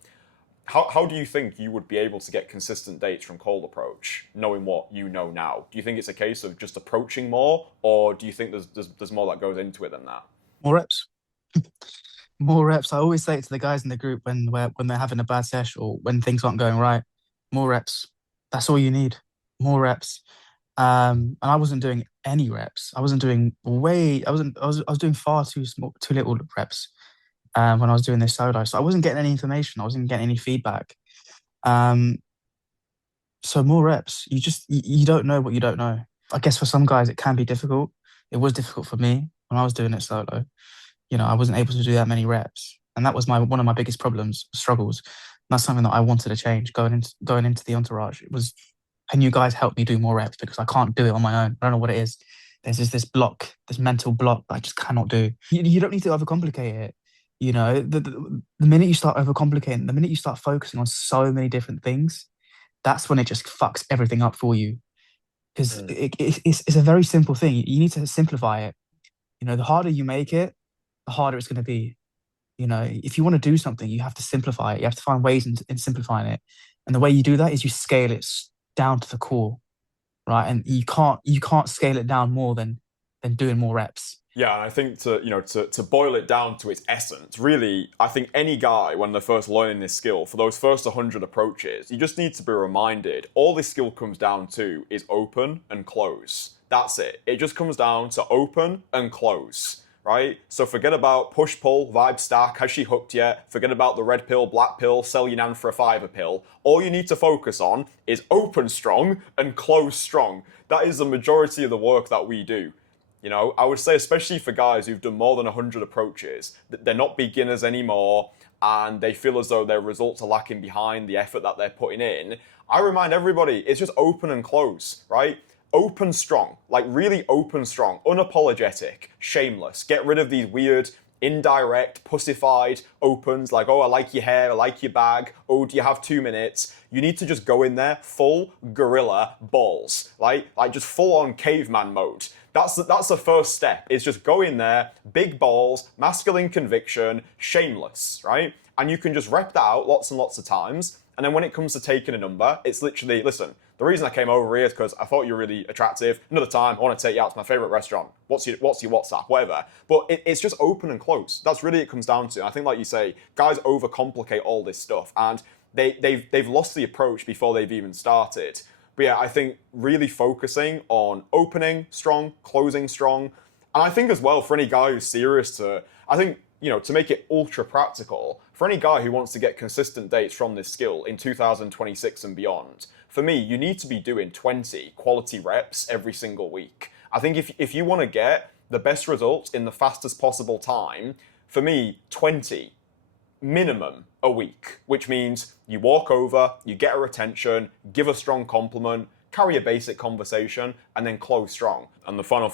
how do you think you would be able to get consistent dates from cold approach, knowing what you know now? Do you think it's a case of just approaching more, or do you think there's more that goes into it than that? More reps. More reps. I always say it to the guys in the group when they're having a bad sesh or when things aren't going right. More reps. That's all you need. More reps. And I wasn't doing any reps. I wasn't doing way. I was doing far too small, too little reps. When I was doing this solo, so I wasn't getting any information. I wasn't getting any feedback. Um, so more reps. You don't know what you don't know. I guess for some guys it can be difficult. It was difficult for me when I was doing it solo. I wasn't able to do that many reps, and that was my one of my biggest problems, struggles. And that's something that I wanted to change going into the entourage. It was, can you guys help me do more reps because I can't do it on my own. I don't know what it is. there's just this block, this mental block that I just cannot do. You don't need to overcomplicate it. The minute you start overcomplicating, the minute you start focusing on so many different things, that's when it just fucks everything up for you. Because Mm. it's a very simple thing. You need to simplify it. The harder you make it, the harder it's going to be. If you want to do something, you have to simplify it. You have to find ways in simplifying it. And the way you do that is you scale it down to the core, right? And you can't scale it down more than doing more reps. Yeah, and I think to boil it down to its essence, really, I think any guy when they're first learning this skill, for those first 100 approaches, you just need to be reminded all this skill comes down to is open and close. That's it. It just comes down to open and close, right? So forget about push pull, vibe stack, has she hooked yet? Forget about the red pill, black pill, sell your nan for a fiver pill. All you need to focus on is open strong and close strong. That is the majority of the work that we do. I would say, especially for guys who've done more than 100 approaches, that they're not beginners anymore and they feel as though their results are lacking behind the effort that they're putting in. I remind everybody, it's just open and close, right? Open strong, like really open strong, unapologetic, shameless. Get rid of these weird, indirect, pussified opens like, oh, I like your hair, I like your bag, oh, do you have 2 minutes? You need to just go in there full gorilla balls, right? Like just full on caveman mode. That's the first step. Is just go in there, big balls, masculine conviction, shameless, right? And you can just rep that out lots and lots of times. And then when it comes to taking a number, it's literally, listen, the reason I came over here is because I thought you were really attractive. Another time, I want to take you out to my favorite restaurant. What's your WhatsApp? Whatever. But it's just open and close. That's really it comes down to. And I think, like you say, guys overcomplicate all this stuff, and they've lost the approach before they've even started. But yeah, I think really focusing on opening strong, closing strong. And I think as well, for any guy who's serious I think, to make it ultra practical, for any guy who wants to get consistent dates from this skill in 2026 and beyond, for me, you need to be doing 20 quality reps every single week. I think if you want to get the best results in the fastest possible time, for me, 20 minimum a week, which means you walk over, you get her attention, give a strong compliment, carry a basic conversation, and then close strong. And the final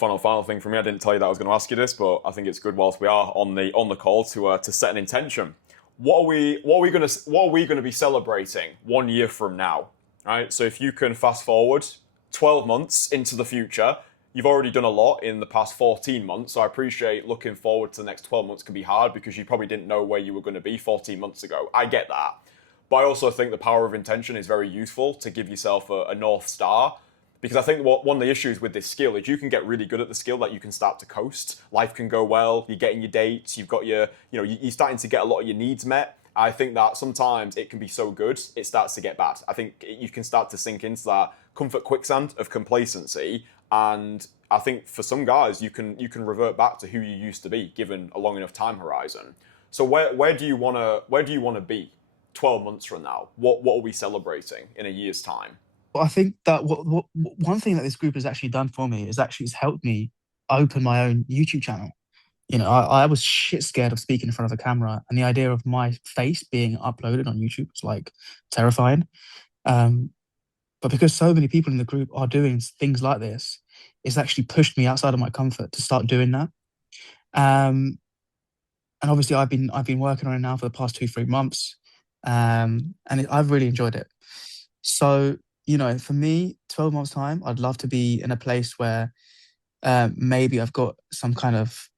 thing for me, I didn't tell you that I was going to ask you this, but I think it's good whilst we are on the call to set an intention. What are we going to be celebrating 1 year from now? Right. So if you can fast forward 12 months into the future, you've already done a lot in the past 14 months. So I appreciate looking forward to the next 12 months can be hard because you probably didn't know where you were going to be 14 months ago. I get that. But I also think the power of intention is very useful to give yourself a North Star. Because I think one of the issues with this skill is you can get really good at the skill that you can start to coast. Life can go well, you're getting your dates, you've got you're starting to get a lot of your needs met. I think that sometimes it can be so good, it starts to get bad. I think you can start to sink into that comfort quicksand of complacency. And I think for some guys, you can revert back to who you used to be, given a long enough time horizon. So where do you wanna be 12 months from now? What are we celebrating in a year's time? But I think that one thing that this group has actually done for me is actually it's helped me open my own YouTube channel. I was shit scared of speaking in front of a camera, and the idea of my face being uploaded on YouTube was like terrifying. Um, but because so many people in the group are doing things like this, it's actually pushed me outside of my comfort to start doing that. Um, and obviously, I've been working on it now for the past 2 3 months, I've really enjoyed it. So for me, 12 months time, I'd love to be in a place where maybe I've got some kind of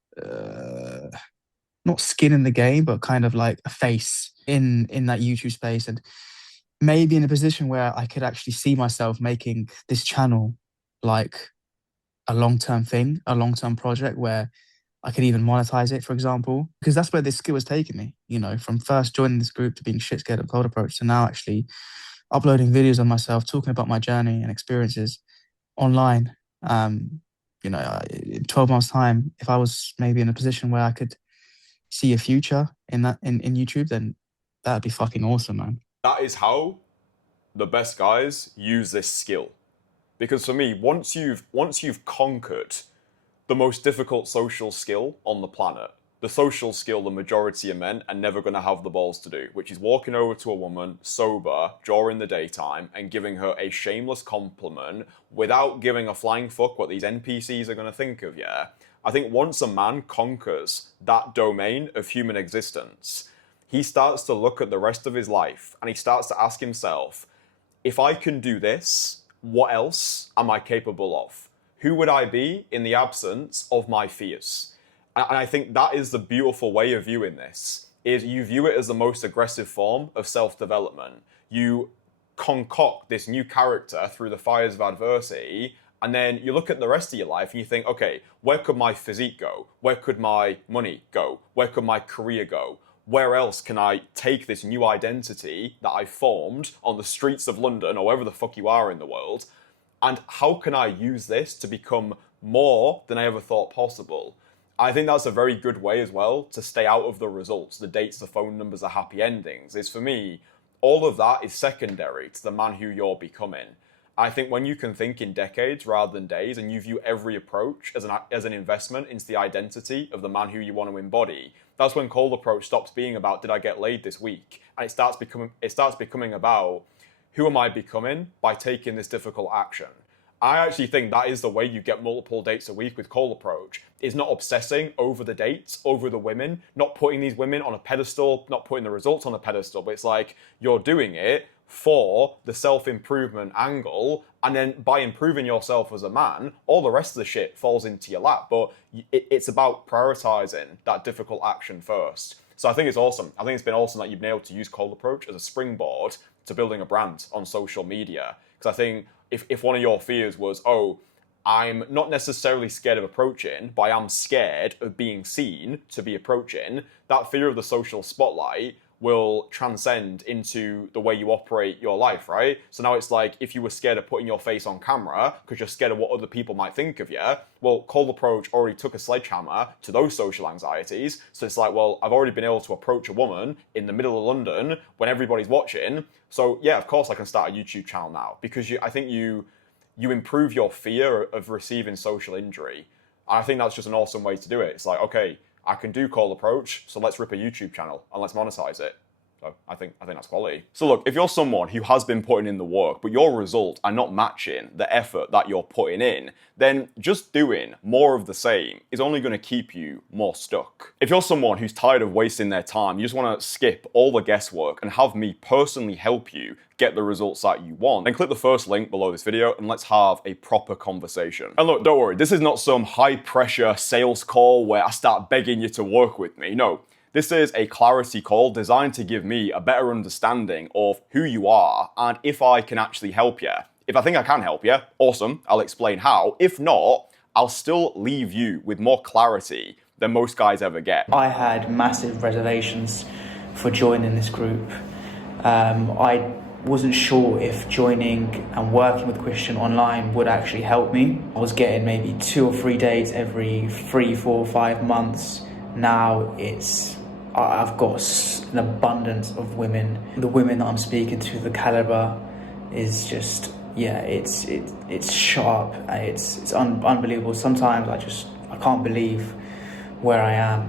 not skin in the game, but kind of like a face in that YouTube space, and maybe in a position where I could actually see myself making this channel like a long-term thing, a long-term project where I could even monetize it, for example, because that's where this skill has taken me, from first joining this group to being shit scared of cold approach to now actually uploading videos of myself, talking about my journey and experiences online. Um, in 12 months time, if I was maybe in a position where I could see a future in that in YouTube, then that'd be fucking awesome, man. That is how the best guys use this skill. Because for me, once you've conquered the most difficult social skill on the planet, the social skill the majority of men are never going to have the balls to do, which is walking over to a woman sober during the daytime and giving her a shameless compliment without giving a flying fuck what these NPCs are going to think of you. I think once a man conquers that domain of human existence, he starts to look at the rest of his life and he starts to ask himself, if I can do this, what else am I capable of? Who would I be in the absence of my fears? And I think that is the beautiful way of viewing this, is you view it as the most aggressive form of self-development. You concoct this new character through the fires of adversity, and then you look at the rest of your life and you think, okay, where could my physique go? Where could my money go? Where could my career go? Where else can I take this new identity that I formed on the streets of London or wherever the fuck you are in the world? And how can I use this to become more than I ever thought possible? I think that's a very good way as well to stay out of the results, the dates, the phone numbers, the happy endings. Is for me, all of that is secondary to the man who you're becoming. I think when you can think in decades rather than days, and you view every approach as an investment into the identity of the man who you want to embody, that's when cold approach stops being about, did I get laid this week? And it starts becoming about, who am I becoming by taking this difficult action? I actually think that is the way you get multiple dates a week with cold approach, is not obsessing over the dates, over the women, not putting these women on a pedestal, not putting the results on a pedestal, but it's like you're doing it for the self-improvement angle, and then by improving yourself as a man, all the rest of the shit falls into your lap. But it's about prioritizing that difficult action first. So I think it's awesome. I think it's been awesome that you've been able to use cold approach as a springboard to building a brand on social media. Because I think if one of your fears was, oh, I'm not necessarily scared of approaching, but I am scared of being seen to be approaching, that fear of the social spotlight will transcend into the way you operate your life, right? So now it's like, if you were scared of putting your face on camera because you're scared of what other people might think of you, well, cold approach already took a sledgehammer to those social anxieties. So it's like, well, I've already been able to approach a woman in the middle of London when everybody's watching. So yeah, of course I can start a YouTube channel now, because I think you improve your fear of receiving social injury. And I think that's just an awesome way to do it. It's like, okay, I can do cold approach, so let's rip a YouTube channel and let's monetize it. So I think that's quality. So look, if you're someone who has been putting in the work, but your results are not matching the effort that you're putting in, then just doing more of the same is only going to keep you more stuck. If you're someone who's tired of wasting their time, you just want to skip all the guesswork and have me personally help you get the results that you want, then click the first link below this video and let's have a proper conversation. And look, don't worry, this is not some high pressure sales call where I start begging you to work with me. No, this is a clarity call designed to give me a better understanding of who you are and if I can actually help you. If I think I can help you, awesome, I'll explain how. If not, I'll still leave you with more clarity than most guys ever get. I had massive reservations for joining this group. I wasn't sure if joining and working with Christian online would actually help me. I was getting maybe 2 or 3 dates every 3, 4, 5 months. Now I've got an abundance of women. The women that I'm speaking to, the caliber is just, yeah, it's sharp. It's unbelievable. Sometimes I can't believe where I am.